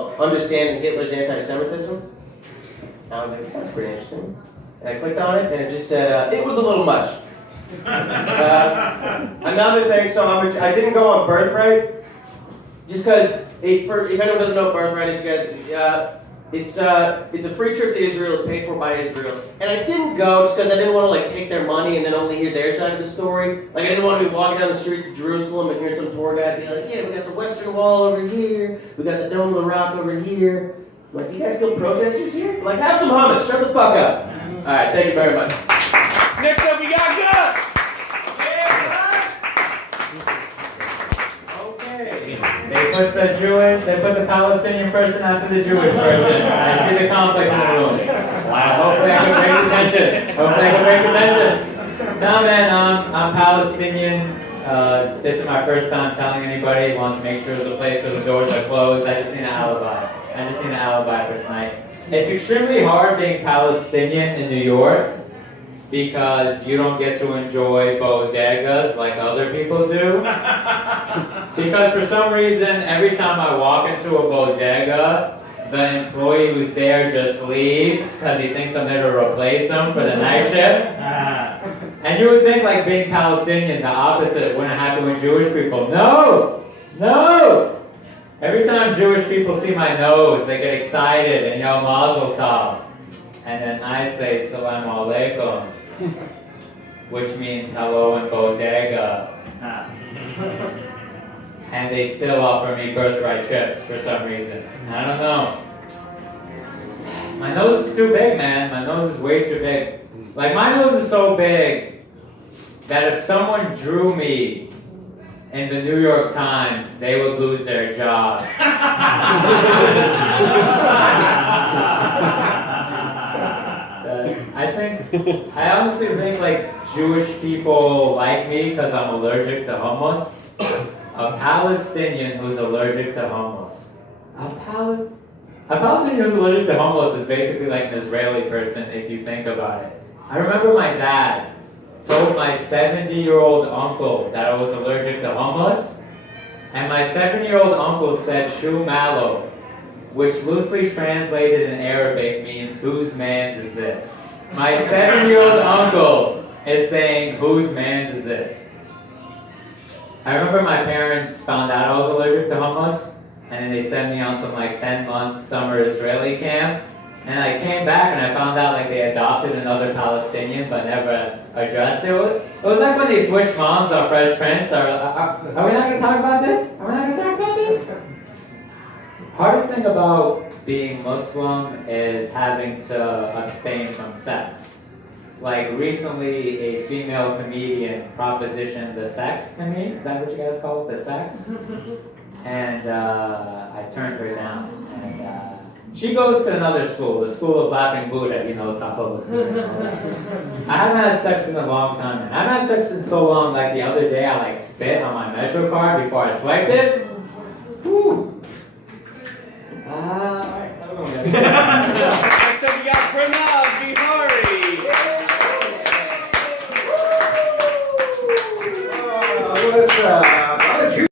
Understanding Hitler's anti-Semitism. I was like, this sounds pretty interesting. And I clicked on it, and it just said, it was a little much. Another thing, so I didn't go on Birthright, just because, if anyone doesn't know what Birthright is, you guys, it's a free trip to Israel, it's paid for by Israel. And I didn't go just because I didn't want to take their money and then only hear their side of the story. Like, I didn't want to be walking down the streets of Jerusalem and hearing some tour guide be like, yeah, we got the Western Wall over here, we got the Dome of the Rock over here. I'm like, do you guys kill protesters here? Like, have some hummus, shut the fuck up. Alright, thank you very much. Next up, we got Gus. They put the Palestinian person after the Jewish person. I see the conflict in the room. Hopefully I can break attention. No man, I'm Palestinian. This is my first time telling anybody. Want to make sure the place where the doors are closed. I just need an alibi. For tonight. It's extremely hard being Palestinian in New York because you don't get to enjoy bodegas like other people do. Because for some reason, every time I walk into a bodega, the employee who's there just leaves because he thinks I'm there to replace him for the night shift. And you would think, like, being Palestinian, the opposite wouldn't happen with Jewish people. No! Every time Jewish people see my nose, they get excited and yell Mazel Tov. And then I say Salam Alaikum, which means hello in bodega. And they still offer me birthright chips for some reason. I don't know. My nose is too big, man. My nose is way too big. Like, my nose is so big that if someone drew me in the New York Times, they would lose their job. I honestly think, like, Jewish people like me because I'm allergic to hummus. A Palestinian who's allergic to hummus. A Palestinian who's allergic to hummus is basically like an Israeli person if you think about it. I remember my dad told my 70-year-old uncle that I was allergic to hummus, and my 7-year-old uncle said shu malo, which loosely translated in Arabic means whose man's is this? My 7-year-old uncle is saying whose man's is this? I remember my parents found out I was allergic to hummus, and then they sent me on some like 10-month summer Israeli camp. And I came back and I found out like they adopted another Palestinian but never addressed it. It was like when they switched moms on Fresh Prince. Are we not going to talk about this? Hardest thing about being Muslim is having to abstain from sex. Like recently a female comedian propositioned the sex to me. Is that what you guys call it? The sex? And I turned her down. And she goes to another school, the School of Laughing Buddha, Tahoe. I haven't had sex in a long time, man. I haven't had sex in so long, like the other day I spit on my Metro card before I swiped it. Woo! Alright, Next up, we got Pranay.